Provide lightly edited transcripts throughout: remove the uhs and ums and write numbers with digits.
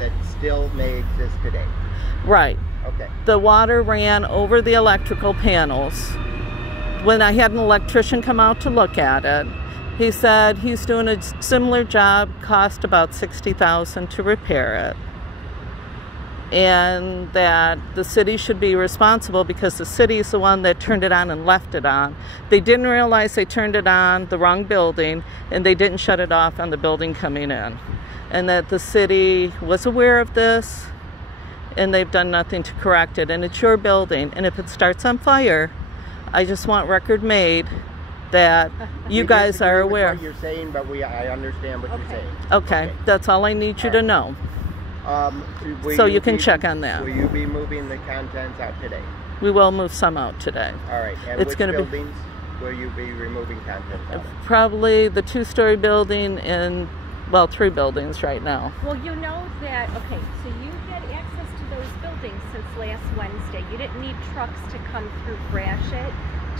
that still may exist today. Right. Okay. The water ran over the electrical panels. When I had an electrician come out to look at it, he said he's doing a similar job, cost about $60,000 to repair it. And that the city should be responsible because the city is the one that turned it on and left it on. They didn't realize they turned it on the wrong building, and they didn't shut it off on the building coming in. And that the city was aware of this, and they've done nothing to correct it. And it's your building, and if it starts on fire, I just want record made that you guys are aware. What you're saying, but I understand what you're saying. Okay, that's all I need you to know. So you can check on that. Will you be moving the contents out today? We will move some out today. All right. And which buildings will you be removing contents out? Probably the 2-story building and, well, 3 buildings right now. Well, you know that, okay, so you had access to those buildings since last Wednesday. You didn't need trucks to come through Gratiot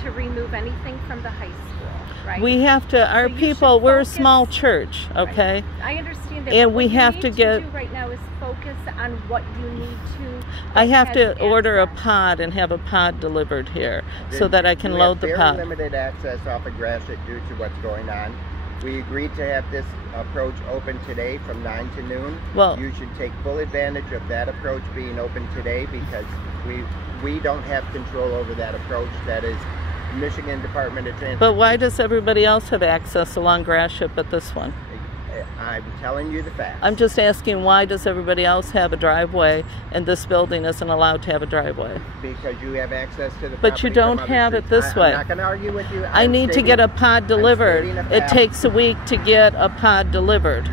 to remove anything from the high school, right? We have to, our people, we're a small church, okay? Right. I understand that. And we have to get, what you need to do right now is focus on what you need to. I have to order a pod and have a pod delivered here so that I can load the pod. We have very limited access off of Gratiot due to what's going on. We agreed to have this approach open today from 9 to noon. Well, you should take full advantage of that approach being open today because we don't have control over that approach. That is Michigan Department of Transportation. But why does everybody else have access along Gratiot but this one? I'm telling you the facts. I'm just asking, why does everybody else have a driveway and this building isn't allowed to have a driveway? Because you have access to the But you don't have it this way. I'm not going to argue with you. I need to get a pod delivered. It takes a week to get a pod delivered.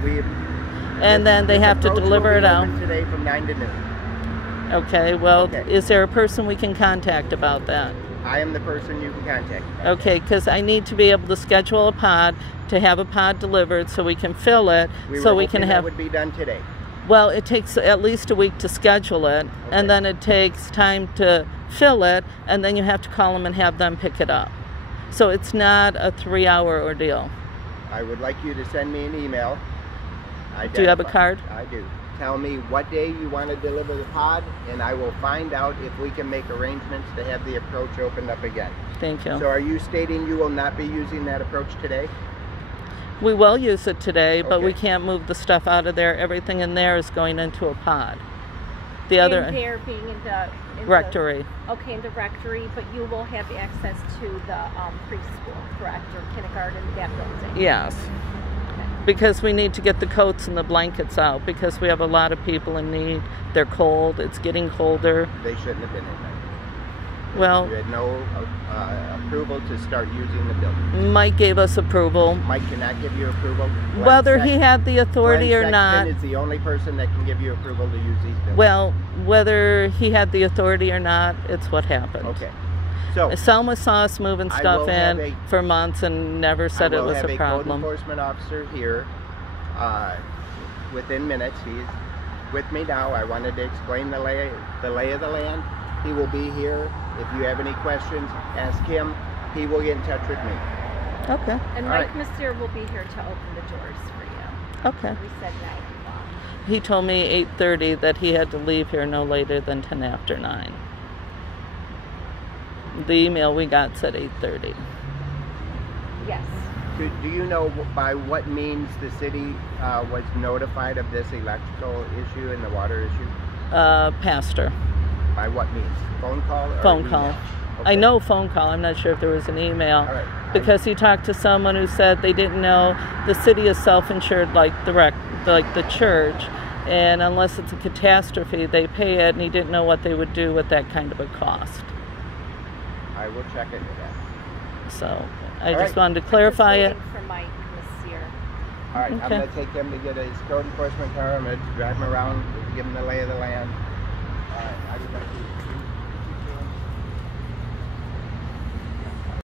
And then they have to deliver it out. Today from 9 to noon. Okay, well, is there a person we can contact about that? I am the person you can contact. Okay, because I need to be able to schedule a pod to have a pod delivered so we can fill it, so we can have. That would be done today. Well, it takes at least a week to schedule it, and then it takes time to fill it, and then you have to call them and have them pick it up. So it's not a 3-hour ordeal. I would like you to send me an email. Do you have a card? I do. Tell me what day you want to deliver the pod, and I will find out if we can make arrangements to have the approach opened up again. Thank you. So are you stating you will not be using that approach today? We will use it today, but we can't move the stuff out of there. Everything in there is going into a pod. The other in there being in the rectory. In the rectory, but you will have access to the preschool, correct, or kindergarten, that building? Yes. Because we need to get the coats and the blankets out because we have a lot of people in need. They're cold. It's getting colder. They shouldn't have been in there. Well, you had no approval to start using the building. Mike gave us approval. Mike cannot give you approval. Whether he had the authority or not. Glenn Sexton is the only person that can give you approval to use these buildings. Well, whether he had the authority or not, it's what happened. Okay. So Selma saw us moving stuff in for months and never said it was a problem. I will have a code enforcement officer here within minutes. He's with me now. I wanted to explain the lay of the land. He will be here. If you have any questions, ask him. He will get in touch with me. Okay. And Mike Messier will be here to open the doors for you. Okay. We said 9 o'clock. He told me 8:30 that he had to leave here no later than 10 after 9. The email we got said 8:30. Yes. Do you know by what means the city was notified of this electrical issue and the water issue? Pastor. By what means? Phone call? Or phone email? call. Okay. I know phone call. I'm not sure if there was an email. All right. Because he talked to someone who said they didn't know the city is self-insured like the church, and unless it's a catastrophe, they pay it, and he didn't know what they would do with that kind of a cost. I will check into that. So I just wanted to clarify it. For Mike Messier. All right, I'm going to take him to get his code enforcement car. I'm going to drive him around, give him the lay of the land. I just got to